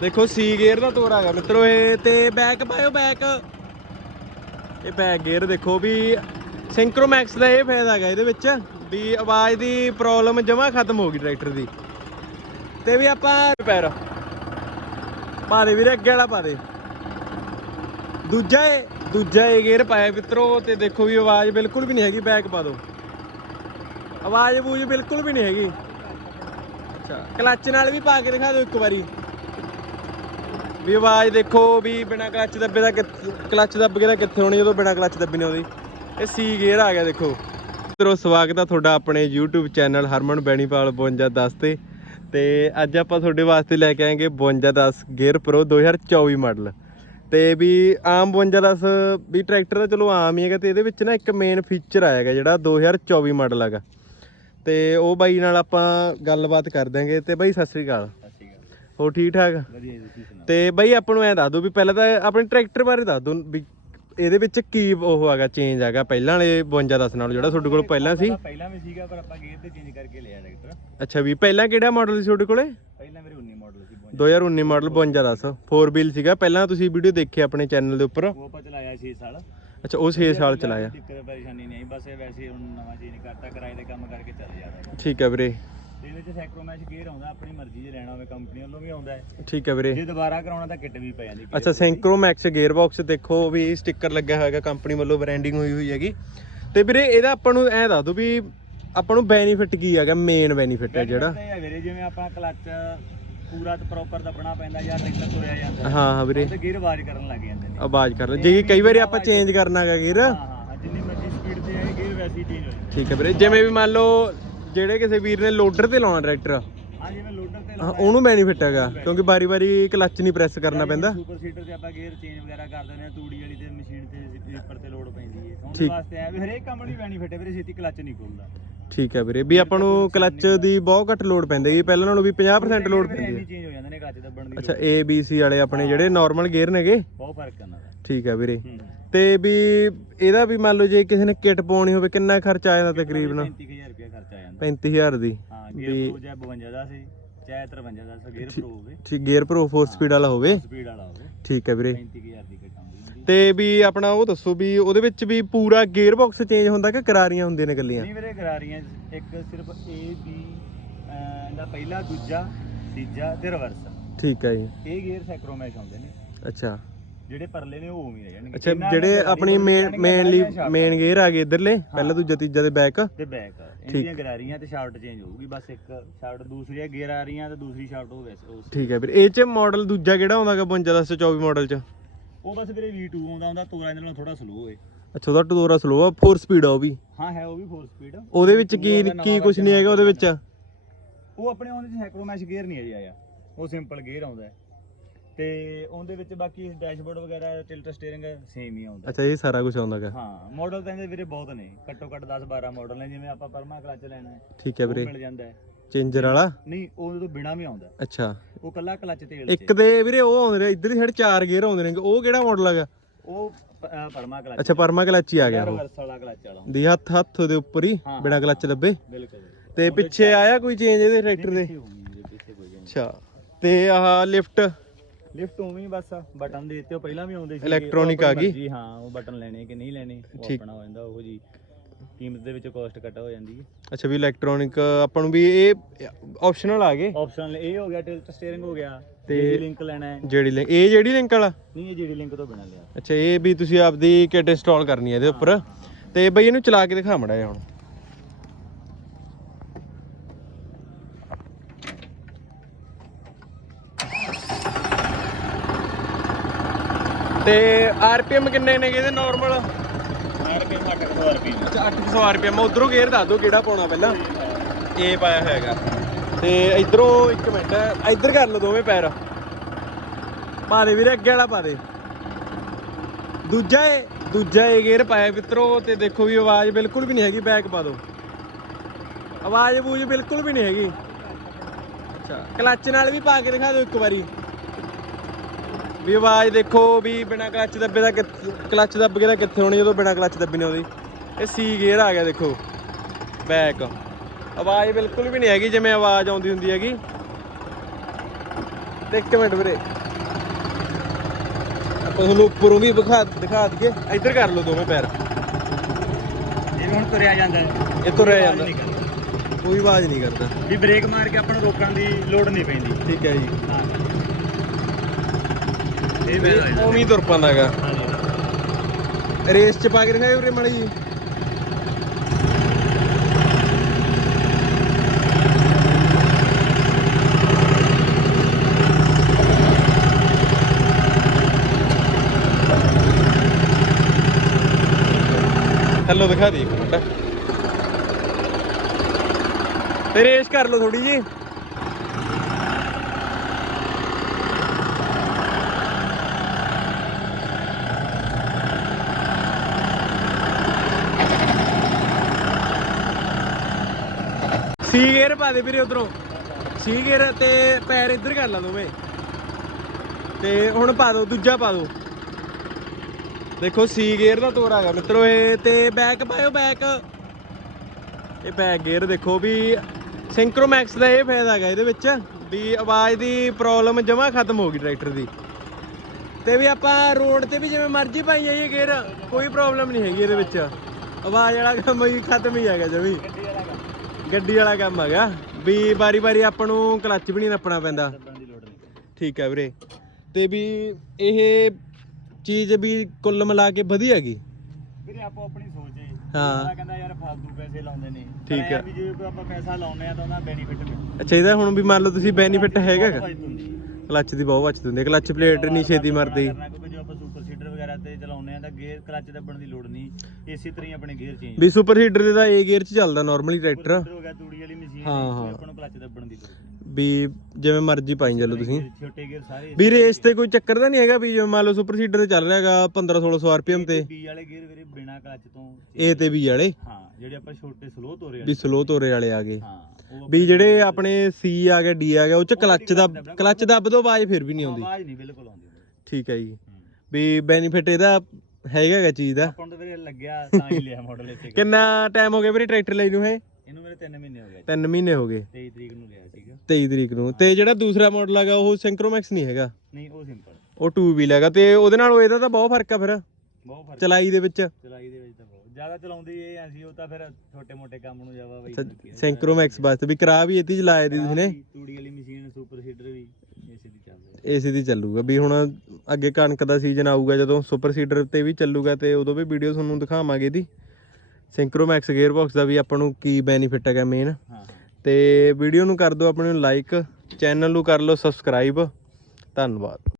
ਦੇਖੋ ਸੀ ਗੇਅਰ ਦਾ ਤੋਰ ਆ ਮਿੱਤਰੋ ਇਹ ਤੇ ਬੈਕ ਪਾਇਓ ਬੈਕ ਇਹ ਬੈਕ ਗੇਅਰ ਦੇਖੋ ਵੀ ਸਿੰਕਰੋਮੈਕਸ ਦਾ ਇਹ ਫਾਇਦਾ ਹੈਗਾ ਇਹਦੇ ਵਿੱਚ ਵੀ ਆਵਾਜ਼ ਦੀ ਪ੍ਰੋਬਲਮ ਜਮਾ ਖਤਮ ਹੋ ਗਈ ਟਰੈਕਟਰ ਦੀ। ਤੇ ਵੀ ਆਪਾਂ ਪੈਰ ਪਾ ਦੇ ਵੀਰੇ, ਅੱਗੇ ਵਾਲਾ ਪਾ ਦੇ। ਦੂਜਾ ਇਹ ਦੂਜਾ ਇਹ ਗੇਅਰ ਪਾਇਆ ਮਿੱਤਰੋ ਤੇ ਦੇਖੋ ਵੀ ਆਵਾਜ਼ ਬਿਲਕੁਲ ਵੀ ਨਹੀਂ ਹੈਗੀ ਬੈਕ ਪਾ ਦਿਓ ਆਵਾਜ਼ ਬੂਝ ਬਿਲਕੁਲ ਵੀ ਨਹੀਂ ਹੈਗੀ। ਅੱਛਾ ਕਲੱਚ ਨਾਲ ਵੀ ਪਾ ਕੇ ਦਿਖਾ ਦਿਓ ਇੱਕ ਵਾਰੀ। ਵੀ ਆਵਾਜ਼ ਦੇਖੋ ਵੀ ਬਿਨਾ ਕਲੱਚ ਦੱਬੇ ਦਾ ਕਲੱਚ ਦੱਬ ਕੇ ਦਾ ਕਿੱਥੇ ਹੋਣੀ, ਜਦੋਂ ਬਿਨਾ ਕਲੱਚ ਦੱਬੇ ਨੇ ਉਹਦੀ। ਇਹ ਸੀ ਗੇਅਰ ਆ ਗਿਆ, ਦੇਖੋ। ਮਿੱਤਰੋ, ਸਵਾਗਤ ਆ ਤੁਹਾਡਾ ਆਪਣੇ YouTube ਚੈਨਲ ਹਰਮਨ ਬੈਣੀਪਾਲ 5210 ਤੇ। ਤੇ ਅੱਜ ਆਪਾਂ ਤੁਹਾਡੇ ਵਾਸਤੇ ਲੈ ਕੇ ਆਏਗੇ 5210 ਗੇਅਰ ਪ੍ਰੋ 2024 ਮਾਡਲ ਤੇ ਵੀ ਆਮ 5210 ਵੀ ਟਰੈਕਟਰ ਤਾਂ ਚਲੋ ਆਮ ਹੀ ਹੈਗਾ ਤੇ ਇਹਦੇ ਵਿੱਚ ਨਾ ਇੱਕ ਮੇਨ ਫੀਚਰ ਆਇਆਗਾ ਜਿਹੜਾ 2024 ਮਾਡਲ ਹੈਗਾ। ਤੇ ਉਹ ਬਾਈ ਨਾਲ ਆਪਾਂ ਗੱਲਬਾਤ ਕਰ ਦਾਂਗੇ ਤੇ ਬਾਈ, ਸਤਿ ਸ੍ਰੀ ਅਕਾਲ। ਹੋ ਠੀਕ ਠਾਕ? ਵਧੀਆ ਜੀ ਤੁਸੀਂ ਸੁਣਾਓ? ਤੇ ਬਾਈ ਆਪਾਂ ਨੂੰ ਐ ਦੱਸ ਦਿਓ ਵੀ ਪਹਿਲਾਂ ਤਾਂ ਆਪਣੇ ਟਰੈਕਟਰ ਬਾਰੇ ਦੱਸ ਦਿਓ ਵੀ ਇਹਦੇ ਵਿੱਚ ਕੀ ਉਹ ਹੈਗਾ ਚੇਂਜ ਹੈਗਾ? ਪਹਿਲਾਂ ਵਾਲੇ 52 10 ਨਾਲੋਂ ਜਿਹੜਾ ਤੁਹਾਡੇ ਕੋਲ ਪਹਿਲਾਂ ਸੀ। ਪਹਿਲਾਂ ਵੀ ਸੀਗਾ ਪਰ ਆਪਾਂ ਗੇਅਰ ਤੇ ਚੇਂਜ ਕਰਕੇ ਲਿਆ ਟਰੈਕਟਰ। ਅੱਛਾ ਵੀ ਪਹਿਲਾਂ ਕਿਹੜਾ ਮਾਡਲ ਸੀ ਤੁਹਾਡੇ ਕੋਲੇ? ਪਹਿਲਾਂ ਮੇਰੇ 19 ਮਾਡਲ ਸੀ 2019 ਮਾਡਲ 52 10 4 ਵੀਲ ਸੀਗਾ। ਪਹਿਲਾਂ ਤੁਸੀਂ ਵੀਡੀਓ ਦੇਖੀ ਆਪਣੇ ਚੈਨਲ ਦੇ ਉੱਪਰ? ਉਹ ਆਪਾਂ ਚਲਾਇਆ 6 ਸਾਲ। ਅੱਛਾ ਉਹ 6 ਸਾਲ ਚਲਾਇਆ। ਦਿੱਕਤ ਪਰੇਸ਼ਾਨੀ ਨਹੀਂ ਆਈ। ਬਸ ਇਹ ਵੈਸੇ ਹੁਣ ਨਵਾਂ ਚੇਂਜ ਕਰਤਾ ਕਿਰਾਏ ਦੇ ਕੰਮ ਕਰਕੇ ਚੱਲ ਜਾਂਦਾ ਠੀਕ ਹੈ ਵੀਰੇ। ਇਹਦੇ ਚ ਸੈਕਰੋਮੈਸ਼ ਗੇਅਰ ਆਉਂਦਾ ਆਪਣੀ ਮਰਜ਼ੀ ਜੇ ਲੈਣਾ ਹੋਵੇ ਕੰਪਨੀ ਵੱਲੋਂ ਵੀ ਆਉਂਦਾ ਹੈ। ਠੀਕ ਹੈ ਵੀਰੇ। ਜੇ ਦੁਬਾਰਾ ਕਰਾਉਣਾ ਤਾਂ ਕਿੱਟ ਵੀ ਪੈ ਜਾਂਦੀ ਅੱਛਾ ਸੈਂਕਰੋਮੈਕਸ ਗੇਅਰ ਬਾਕਸ ਦੇਖੋ ਵੀ ਸਟicker ਲੱਗਿਆ ਹੋਇਆਗਾ ਕੰਪਨੀ ਵੱਲੋਂ ਬ੍ਰਾਂਡਿੰਗ ਹੋਈ ਹੋਈ ਹੈਗੀ। ਤੇ ਵੀਰੇ ਇਹਦਾ ਆਪਾਂ ਨੂੰ ਐ ਦੱਸ ਦਿਓ ਵੀ ਆਪਾਂ ਨੂੰ ਬੈਨੀਫਿਟ ਕੀ ਹੈਗਾ ਮੇਨ ਬੈਨੀਫਿਟ ਹੈ ਜਿਹੜਾ। ਇਹ ਹੈ ਵੀਰੇ ਜਿਵੇਂ ਆਪਾਂ ਕਲੱਚ ਪੂਰਾ ਤੇ ਪ੍ਰੋਪਰ ਦੱਬਣਾ ਪੈਂਦਾ ਜਾਂ ਟਰੈਕਟਰ ਤੁਰਿਆ ਜਾਂਦਾ। ਹਾਂ ਹਾਂ ਵੀਰੇ। ਤੇ ਗੇਅਰ ਆਵਾਜ਼ ਕਰਨ ਲੱਗ ਜਾਂਦੇ ਨੇ। ਆਵਾਜ਼ ਕਰ ਲਓ ਜੇ ਕਈ ਵਾਰੀ ਆਪਾਂ ਚੇਂਜ ਕਰਨਾ ਹੈਗਾ ਗੇਅਰ ਹਾਂ ਹਾਂ ਹਾਂ, ਜਿੰਨੀ ਮਰਜ਼ੀ ਸਪੀਡ ਤੇ ਆਏ ਗੇਅਰ ਵੈਸੇ ਹੀ ਚੇਂਜ ਹੋ ਜਾਂਦਾ। ਠੀਕ ਹੈ ਵੀਰੇ ਜਿਵੇਂ ਵੀ ਮੰਨ ਲਓ ਜਿਹੜੇ ਕਿਸੇ ਵੀਰ ਨੇ ਲੋਡਰ ਤੇ ਲਾਉਣਾ ਟਰੈਕਟਰ? ਹਾਂ ਜਿਵੇਂ ਲੋਡਰ ਤੇ ਹਾਂ, ਉਹਨੂੰ ਬੈਨੀਫਿਟ ਹੈਗਾ ਕਿਉਂਕਿ ਬਾਰੀ-ਬਾਰੀ ਕਲੱਚ ਨਹੀਂ ਪ੍ਰੈਸ ਕਰਨਾ ਪੈਂਦਾ। ਸੁਪਰ ਸੀਟਰ ਤੇ ਆਪਾਂ ਗੇਅਰ ਚੇਂਜ ਵਗੈਰਾ ਕਰ ਦਿੰਦੇ ਆ ਤੂੜੀ ਵਾਲੀ ਤੇ ਮਸ਼ੀਨ ਤੇ ਸਲੀਪਰ ਤੇ ਲੋਡ ਪੈਂਦੀ ਹੈ। ਉਹਦੇ ਠੀਕ। ਵਾਸਤੇ ਆ ਵੀ ਹਰੇਕ ਕੰਪਨੀ ਬੈਨੀਫਿਟ ਹੈ ਵੀਰੇ ਛੇਤੀ ਕਲੱਚ ਨਹੀਂ ਖੁੱਲਦਾ। ਠੀਕ ਹੈ ਵੀਰੇ ਵੀ ਆਪਾਂ ਨੂੰ ਕਲੱਚ ਦੀ ਬਹੁਤ ਘੱਟ ਲੋਡ ਪੈਂਦੀ ਹੈ ਪਹਿਲਾਂ ਨਾਲੋਂ ਵੀ 50% ਲੋਡ ਪੈਂਦੀ ਹੈ। ਚੇਂਜ ਹੋ ਜਾਂਦੇ ਨੇ ਕਲੱਚ ਦੱਬਣ ਦੀ ਅੱਛਾ A B C ਵਾਲੇ ਆਪਣੇ ਜਿਹੜੇ ਨਾਰਮਲ ਗੇਅਰ ਨੇਗੇ? ਬਹੁਤ ਫ਼ਰਕ ਠੀਕ ਹੈ ਵੀਰੇ। ਤੇ ਵੀ ਇਹਦਾ ਵੀ ਮੰਨ ਲਓ ਜੇ ਕਿਸੇ ਨੇ ਕਿਟ ਪਾਉਣੀ ਹੋਵੇ ਕਿੰਨਾ ਖਰਚਾ ਆ ਜਾਂਦਾ ਤਕਰੀਬਨ? 35000 ਰੁਪਏ ਖਰਚਾ ਆ ਜਾਂਦਾ 35000 ਦੀ। ਹਾਂ ਗੇਅਰ ਪ੍ਰੋ ਜਾਂ 52 ਦਾ ਸੀ ਚਾਹੇ 53 ਦਾ ਸੀ ਗੇਅਰ ਪ੍ਰੋ ਹੋਵੇ ਠੀਕ ਗੇਅਰ ਪ੍ਰੋ 4 ਸਪੀਡ ਵਾਲਾ ਹੋਵੇ। ਸਪੀਡ ਵਾਲਾ ਹੋਵੇ। ਠੀਕ ਹੈ ਵੀਰੇ। 35000 ਦੀ ਕਿੱਟ ਆਉਂਦੀ ਤੇ ਵੀ ਆਪਣਾ ਉਹ ਦੱਸੋ ਵੀ ਉਹਦੇ ਵਿੱਚ ਵੀ ਪੂਰਾ ਗੇਅਰ ਬਾਕਸ ਚੇਂਜ ਹੁੰਦਾ ਕਿ ਕਰਾਰੀਆਂ ਹੁੰਦੀਆਂ ਨੇ ਗੱਲੀਆਂ ਨਹੀਂ ਵੀਰੇ ਕਰਾ ਰਹੀਆਂ ਇੱਕ ਸਿਰਫ A B ਦਾ ਪਹਿਲਾ ਦੂਜਾ ਤੀਜਾ ਤੇ ਰਿਵਰਸ ਠੀਕ ਹੈ ਜੀ। ਇਹ ਗੇਅਰ ਸੈਕਰੋਮੈਸ਼ ਆਉਂਦੇ ਨੇ। ਅੱਛਾ। ਜਿਹੜੇ ਪਰਲੇ ਨੇ ਉਹ ਉਵੇਂ ਹੀ ਰਹਿ ਜਾਣਗੇ। ਅੱਛਾ ਇਹਨਾਂ ਜਿਹੜੇ ਆਪਣੀ ਮੇਨ ਮੇਨਲੀ ਸਾਰੀਆਂ ਮੇਨ ਗੇਅਰ ਆ। ਗਏ ਇਧਰਲੇ ਪਹਿਲਾ ਦੂਜਾ ਤੀਜਾ ਤੇ ਬੈਕ ਤੇ ਬੈਕ ਇਹਦੀਆਂ ਗਰਾਰੀਆਂ ਤੇ ਸ਼ਾਫਟ ਚੇਂਜ ਹੋਊਗੀ ਬਸ ਇੱਕ ਸ਼ਾਫਟ ਦੂਸਰੀ ਗੇਅਰ ਆ ਰਹੀਆਂ ਤੇ ਦੂਸਰੀ ਸ਼ਾਫਟ ਉਹ ਵੈਸੇ ਉਸ ਠੀਕ ਹੈ ਵੀਰੇ ਇਹ ਚ ਮਾਡਲ ਦੂਜਾ ਕਿਹੜਾ ਆਉਂਦਾਗਾ 52 24 ਮਾਡਲ ਚ? ਉਹ ਬਸ ਵੀਰੇ V2 ਆਉਂਦਾ ਹੁੰਦਾ ਤੋਰਾ ਇਹਦੇ ਨਾਲੋਂ ਥੋੜਾ ਸਲੋ ਹੈ ਅੱਛਾ ਉਹਦਾ ਟੋਰਾ ਸਲੋ ਆ 4 ਸਪੀਡ ਆ ਉਹ ਵੀ? ਹਾਂ ਹੈ ਉਹ ਵੀ 4 ਸਪੀਡ ਉਹਦੇ ਵਿੱਚ ਕੀ ਕੀ ਕੁਝ ਨਹੀਂ ਹੈਗਾ ਉਹਦੇ ਵਿੱਚ? ਉਹ ਆਪਣੇ ਉਹਦੇ ਚ ਸੈਕਰੋਮੈਸ਼ ਗੇਅਰ ਨਹੀਂ ਅਜੇ ਆਇਆ। ਉਹ ਸਿੰਪਲ ਗੇਅਰ ਆਉਂਦਾ ਹੈ। ਤੇ ਉਹਦੇ ਵਿੱਚ ਬਾਕੀ ਡੈਸ਼ਬੋਰਡ ਵਗੈਰਾ ਟਿਲਟ ਸਟੀਅਰਿੰਗ ਸੇਮ ਹੀ ਆਉਂਦਾ ਅੱਛਾ ਇਹ ਸਾਰਾ ਕੁਝ ਆਉਂਦਾਗਾ ਹਾਂ ਮਾਡਲ ਤਾਂ ਇਹਦੇ ਵੀਰੇ ਬਹੁਤ ਨੇ। ਘੱਟੋ ਘੱਟ 10 12 ਮਾਡਲ ਨੇ ਜਿਵੇਂ ਆਪਾਂ ਪਰਮਾ ਕਲਚ ਲੈਣਾ ਹੈ ਠੀਕ ਹੈ ਉਹ ਵੀਰੇ। ਮਿਲ ਜਾਂਦਾ ਹੈ। ਚੇਂਜਰ ਵਾਲਾ? ਨਹੀਂ ਉਹਦੇ ਤੋਂ ਬਿਨਾ ਵੀ ਆਉਂਦਾ। ਅੱਛਾ। ਉਹ ਕੱਲਾ ਕਲਚ ਤੇਲ ਇੱਕ ਦੇ ਵੀਰੇ ਉਹ ਆਉਂਦੇ ਨੇ ਇਧਰਲੀ ਸਾਈਡ ਚਾਰ ਗੇਅਰ ਆਉਂਦੇ ਨੇ ਉਹ ਕਿਹੜਾ ਮਾਡਲ ਹੈਗਾ ਉਹ ਪਰਮਾ ਕਲਚ ਅੱਛਾ ਪਰਮਾ ਕਲੱਚ ਹੀ ਆ ਗਿਆ ਉਹ। ਰਿਵਰਸ ਵਾਲਾ ਕਲਚ ਵਾਲਾ। ਦੀ ਹੱਥ ਹੱਥ ਦੇ ਉੱਪਰ ਹੀ। ਬਿਨਾ ਕਲੱਚ ਦੱਬੇ ਬਿਲਕੁਲ। ਤੇ ਪਿੱਛੇ ਆਇਆ ਕੋਈ ਚੇਂਜ ਇਹਦੇ ਟਰੈਕਟਰ ਦੇ? ਅੱਛਾ। ਤੇ ਆਹ ਲਿਫਟ ਲਿਫਟ ਉਵੇਂ ਹੀ ਬਸ ਬਟਨ ਦੇ ਦਿੱਤੇ ਉਹ ਪਹਿਲਾਂ ਵੀ ਆਉਂਦੇ ਸੀ। Electronic ਆ ਗਈ? ਜੀ ਹਾਂ ਉਹ ਬਟਨ ਲੈਣੇ ਕਿ ਨਹੀਂ ਲੈਣੇ ਉਹ ਠੀਕ। ਆਪਣਾ ਹੋ ਜਾਂਦਾ ਉਹ ਜੀ ਕੀਮਤ ਦੇ ਵਿੱਚ ਕੋਸਟ ਕੱਟ ਹੋ ਜਾਂਦੀ ਹੈ। ਅੱਛਾ ਵੀ ਇਲੈਕਟ੍ਰੋਨਿਕ ਆਪਾਂ ਨੂੰ ਵੀ ਇਹ ਆਪਸ਼ਨਲ ਆ ਗਏ? ਆਪਸ਼ਨ ਇਹ ਹੋ ਗਿਆ ਟਿਲਟ ਸਟੀਅਰਿੰਗ ਹੋ ਗਿਆ ਤੇ- ਤੇ ਲਿੰਕ ਲੈਣਾ ਹੈ। ਜਿਹੜੀ ਲਿੰਕ ਇਹ ਜਿਹੜੀ ਲਿੰਕ ਵਾਲਾ? ਨਹੀਂ ਇਹ ਜਿਹੜੀ ਲਿੰਕ ਤੋਂ ਬਿਨਾ ਲਿਆ। ਅੱਛਾ ਇਹ ਵੀ ਤੁਸੀਂ ਆਪਦੀ ਕਿਟ ਇੰਸਟਾਲ ਕਰਨੀ ਹੈ ਇਹਦੇ ਉੱਪਰ। ਤੇ ਬਈ ਇਹਨੂੰ ਚਲਾ ਕੇ ਦਿਖਾ ਮੜਾ ਹੁਣ। ਤੇ ਆਰਪੀਐਮ ਕਿੰਨੇ ਨੇਗੇ ਇਹਦੇ ਨਾਰਮਲ ਆਰਪੀਐਮ 800 ਰੁਪਏ ਅੱਛਾ 800 ਆਰਪੀਐਮ। ਉਧਰੋਂ ਗੇਅਰ ਦੱਸ ਦਿਓ ਕਿਹੜਾ ਪਾਉਣਾ ਪਹਿਲਾਂ। ਇਹ ਪਾਇਆ ਹੋਇਆ ਹੈਗਾ ਤੇ ਇਧਰੋਂ ਇੱਕ ਮਿੰਟ ਇੱਧਰ ਕਰ ਲਓ ਦੋਵੇਂ ਪੈਰ। ਪਾ ਦੇ ਵੀਰੇ ਅੱਗੇ ਵਾਲਾ ਪਾ ਦੇ। ਦੂਜਾ ਇਹ ਦੂਜਾ ਇਹ ਗੇਅਰ ਪਾਇਆ ਮਿੱਤਰੋ ਤੇ ਦੇਖੋ ਵੀ ਆਵਾਜ਼ ਬਿਲਕੁਲ ਵੀ ਨਹੀਂ ਹੈਗੀ ਬੈਕ ਪਾ ਦਿਓ। ਆਵਾਜ਼ ਬੂਝ ਬਿਲਕੁਲ ਵੀ ਨਹੀਂ ਹੈਗੀ। ਅੱਛਾ ਕਲੱਚ ਨਾਲ ਵੀ ਪਾ ਕੇ ਦਿਖਾ ਦਿਓ ਇੱਕ ਵਾਰੀ। ਵੀ ਆਵਾਜ਼ ਦੇਖੋ ਵੀ ਬਿਨਾ ਕਲੱਚ ਦੱਬੇ ਦਾ ਕਲੱਚ ਦੱਬ ਕੇ ਦਾ ਕਿੱਥੇ ਹੋਣੀ ਜਦੋਂ ਬਿਨਾ ਕਲੱਚ ਦੱਬੇ ਨੇ ਉਹਦੀ। ਇਹ ਸੀ ਗੇਅਰ ਆ ਗਿਆ ਦੇਖੋ। ਬੈਕ ਆਵਾਜ਼ ਬਿਲਕੁਲ ਵੀ ਨਹੀਂ ਹੈਗੀ ਜਿਵੇਂ ਆਵਾਜ਼ ਆਉਂਦੀ ਹੁੰਦੀ ਹੈਗੀ। ਤੇ ਇੱਕ ਮਿੰਟ ਵੀਰੇ। ਆਪਾਂ ਤੁਹਾਨੂੰ ਉੱਪਰੋਂ ਵੀ ਦਿਖਾ ਦਿਖਾ ਦਈਏ। ਇੱਧਰ ਕਰ ਲਓ ਦੋਵੇਂ ਪੈਰ। ਜਿਵੇਂ ਹੁਣ ਤੁਰਿਆ ਜਾਂਦਾ ਹੈ। ਇਹ ਤੁਰਿਆ ਜਾਂਦਾ। ਨਹੀਂ। ਕੋਈ ਆਵਾਜ਼ ਨਹੀਂ ਕਰਦਾ। ਵੀ ਬ੍ਰੇਕ ਮਾਰ ਕੇ ਆਪਾਂ ਨੂੰ ਰੋਕਣ ਦੀ ਲੋੜ ਨਹੀਂ ਪੈਂਦੀ। ਠੀਕ ਹੈ ਜੀ। ਹਾਂ। ਇਹ ਫਾਇਦਾ ਹੈ ਉਵੇਂ ਹੀ ਤੁਰ ਪਾਂਦਾਗਾ ਰੇਸ ਚ ਪਾ ਕੇ ਦਿਖਾਇਓ ਉਰੇ ਮਾੜੀ ਜੀ ਥੱਲੋਂ ਦਿਖਾ ਦੇ ਇੱਕ ਮਿੰਟ। ਤੇ ਰੇਸ ਕਰ ਲਓ ਥੋੜੀ ਜੀ ਸੀ ਗੇਅਰ ਪਾ ਦੇ ਵੀਰੇ ਉਧਰੋਂ। ਸੀ ਗੇਅਰ ਤੇ ਪੈਰ ਇੱਧਰ ਕਰ ਲਾ ਦੋਵੇਂ। ਤੇ ਹੁਣ ਪਾ ਦੋ, ਦੂਜਾ ਪਾ ਦੋ। ਦੇਖੋ ਸੀ ਗੇਅਰ ਦਾ ਤੋਰ ਹੈਗਾ ਮਿੱਤਰੋ, ਇਹ ਤੇ ਬੈਕ ਪਾਇਓ ਬੈਕ ਇਹ ਬੈਕ ਗੇਅਰ ਦੇਖੋ ਵੀ ਸਿੰਕਰੋਮੈਕਸ ਦਾ ਇਹ ਫਾਇਦਾ ਹੈਗਾ ਇਹਦੇ ਵਿੱਚ ਵੀ ਆਵਾਜ਼ ਦੀ ਪ੍ਰੋਬਲਮ ਜਮਾ ਖਤਮ ਹੋ ਗਈ ਟਰੈਕਟਰ ਦੀ। ਤੇ ਵੀ ਆਪਾਂ ਰੋਡ ਤੇ ਵੀ ਜਿਵੇਂ ਮਰਜ਼ੀ ਪਾਈ ਜਾਈਏ ਗੇਅਰ ਕੋਈ ਪ੍ਰੋਬਲਮ ਨਹੀਂ ਹੈਗੀ ਇਹਦੇ ਵਿੱਚ। ਆਵਾਜ਼ ਵਾਲਾ ਕੰਮ ਹੀ ਖਤਮ ਹੀ ਹੈਗਾ ਜਮੀ। ਗੱਡੀ ਵਾਲਾ ਕੰਮ ਹੈਗਾ ਵੀ ਵਾਰੀ ਵਾਰੀ ਆਪਾਂ ਨੂੰ ਕਲੱਚ ਵੀ ਨਹੀਂ ਨੱਪਣਾ ਪੈਂਦਾ। ਠੀਕ ਹੈ ਵੀਰੇ। ਤੇ ਵੀ ਇਹ ਚੀਜ਼ ਵੀ ਕੁੱਲ ਮਿਲਾ ਕੇ ਵਧੀਆ ਹੈਗੀ। ਵੀਰੇ ਆਪੋ ਆਪਣੀ ਸੋਚ। ਹੈ। ਹਾਂ। ਅਗਲਾ ਕਹਿੰਦਾ ਯਾਰ ਫਾਲਤੂ ਪੈਸੇ ਲਾਉਂਦੇ ਨੇ। ਪਰ ਠੀਕ ਹੈ। ਵੀ ਜੇ ਕੋਈ ਆਪਾਂ ਪੈਸਾ ਲਾਉਂਦੇ ਆ ਤਾਂ ਉਹਦਾ ਬੈਨੀਫਿਟ ਮਿਲਦਾ ਅੱਛਾ ਇਹਦਾ ਹੁਣ ਵੀ ਮੰਨ ਲਓ ਤੁਸੀਂ ਬੈਨੀਫਿਟ ਹੈਗਾ। ਗਾ? ਕਲੱਚ ਦੀ ਬਹੁਤ ਬਚਤ ਹੁੰਦੀ ਹੈ। ਕਲੱਚ ਪਲੇਟ ਨਹੀਂ ਛੇਤੀ ਮਰਦੀ ਕਰਨਾ ਕਿਉਂਕਿ ਜੋ ਆਪਾਂ ਸੁਪਰ ਸੀਡਰ ਵਗੈਰਾ ਤੇ ਚਲਾਉਂਦੇ ਆ ਤਾਂ ਗੇਅਰ ਕਲੱਚ ਦੱਬਣ ਦੀ ਲੋੜ ਨਹੀਂ। ਇਸੇ ਤਰ੍ਹਾਂ ਹੀ ਆਪਣੇ ਗੇਅਰ ਚੇਂਜ ਵੀ ਸੁਪਰ ਹੀਟਰ ਦੇ ਤਾਂ ਏ ਗੇਅਰ 'ਚ ਚੱਲਦਾ ਨਾਰਮਲੀ ਟਰੈਕਟਰ ਹੋ ਗਿਆ ਤੂੜੀ ਵਾਲੀ ਮਸ਼ੀਨ ਹਾਂ, ਹਾਂ। ਆਪਾਂ ਨੂੰ ਕਲੱਚ ਦੱਬਣ ਦੀ ਲੋੜ ਨਹੀਂ। ਵੀ ਜਿਵੇਂ ਮਰਜ਼ੀ ਪਾਈ ਚੱਲੋ ਤੁਸੀਂ। ਛੋਟੇ ਗੇਅਰ ਸਾਰੇ ਵੀ ਰੇਸ ਤੇ ਕੋਈ ਚੱਕਰ ਤਾਂ ਨਹੀਂ ਹੈਗਾ ਵੀ ਜਿਵੇਂ ਮੰਨ ਲਓ ਸੁਪਰ ਸੀਡਰ ਤੇ ਚੱਲ ਰਿਹਾ ਹੈਗਾ 15 1600 ਆਰਪੀਐਮ ਤੇ। ਬੀ ਵਾਲੇ ਗੇਅਰ ਵੀਰੇ ਬਿਨਾ ਕਲੱਚ ਤੋਂ ਏ ਤੇ ਵੀ ਵਾਲੇ। ਹਾਂ ਜਿਹੜੇ ਆਪਾਂ ਛੋਟੇ ਸਲੋ ਤੋਰੇ ਵੀ ਸਲੋ ਤੋਰੇ ਵਾਲੇ ਆ ਗਏ। ਹਾਂ ਉਹ ਵੀ ਜਿਹੜੇ ਆਪਣੇ ਸੀ ਆ ਗਿਆ ਡੀ ਆ ਗਿਆ ਉਹ ਚ ਕਲੱਚ ਦਾ ਕਲੱਚ ਦੱਬ ਦੋ ਆਵਾਜ਼ ਫਿਰ ਵੀ ਨਹੀਂ ਆਉਂਦੀ। ਆਵਾਜ਼ ਨਹੀਂ ਬਿਲਕੁਲ ਆਉਂਦੀ। ਠੀਕ ਹੈ ਜੀ। ਵੀ ਬੈਨੀਫਿਟ ਇਹਦਾ ਹੈਗਾ ਗਾ ਚੀਜ਼ ਦਾ। ਆਪਾਂ ਨੂੰ ਤਾਂ ਵੀਰੇ ਲੱਗਿਆ ਤਾਂ ਹੀ ਲਿਆ ਮਾਡਲ ਇੱਥੇ ਕਿੰਨਾ ਟਾਈਮ ਹੋ ਗਿਆ ਵੀਰੇ ਟਰੈਕਟਰ ਲਈ ਨੂੰ ਇਹ? ਇਹਨੂੰ ਮੇਰੇ 3 ਮਹੀਨੇ ਹੋ ਗਏ 3 ਮਹੀਨੇ ਹੋ ਗਏ। 23 ਤਰੀਕ ਨੂੰ ਲਿਆ ਸੀਗਾ। 23 ਤਰੀਕ ਨੂੰ। ਤੇ ਜਿਹੜਾ ਦੂਸਰਾ ਮਾਡਲ ਹੈਗਾ ਉਹ ਸਿੰਕਰੋਮੈਕਸ ਨਹੀਂ ਹੈਗਾ? ਨਹੀਂ ਉਹ ਸਿੰਪਲ ਉਹ 2 ਵੀਲ ਹੈਗਾ। ਤੇ ਉਹਦੇ ਨਾਲ ਇਹਦਾ ਤਾਂ ਬਹੁਤ ਫ਼ਰਕ ਆ ਫਿਰ। ਬਹੁਤ ਫ਼ਰਕ ਚਲਾਈ ਦੇ ਵਿੱਚ? ਚਲਾਈ ਦੇ ਵਿੱਚ ਤਾਂ ਬਹੁਤ। ਜ਼ਿਆਦਾ ਚਲਾਉਂਦੇ ਇਹ ਅਸੀਂ ਉਹ ਤਾਂ ਫਿਰ ਛੋਟੇ ਮੋਟੇ ਕੰਮ ਨੂੰ ਜਾਵਾ ਬਈ ਸਿੰਕਰੋਮੈਕਸ ਵਾਸਤੇ ਵੀ ਕਰਾ ਵੀ ਇਹਦੀ ਚਲਾਇਆ ਦੀ ਤੁਸੀਂ ਨੇ? ਤੂੜੀ ਵਾਲੀ ਮਸ਼ੀਨ ਸੁਪਰ ਸੀਡਰ ਵੀ ਇਸੇ ਦੀ ਚੱਲਦੀ ਏਸੀ ਦੀ ਚੱਲੂਗਾ। ਵੀ ਹੁਣ ਅੱਗੇ ਕਣਕ ਦਾ ਸੀਜ਼ਨ ਆਊਗਾ ਜਦੋਂ ਸੁਪਰ ਸੀਡਰ ਤੇ ਵੀ ਚੱਲੂਗਾ ਤੇ ਉਦੋਂ ਵੀ ਵੀਡੀਓ ਤੁਹਾਨੂੰ ਦਿਖਾਵਾਂਗੇ ਇਹਦੀ। ਸਿੰਕਰੋਮੈਕਸ ਗੇਅਰ ਬਾਕਸ ਦਾ ਵੀ ਆਪਾਂ ਨੂੰ ਕੀ ਬੈਨੀਫਿਟ ਹੈਗਾ ਮੇਨ ਹਾਂ ਤੇ ਵੀਡੀਓ ਨੂੰ ਕਰ ਦਿਓ ਆਪਣੇ ਨੂੰ ਲਾਈਕ ਚੈਨਲ ਨੂੰ ਕਰ ਲਓ ਸਬਸਕ੍ਰਾਈਬ ਧੰਨਵਾਦ।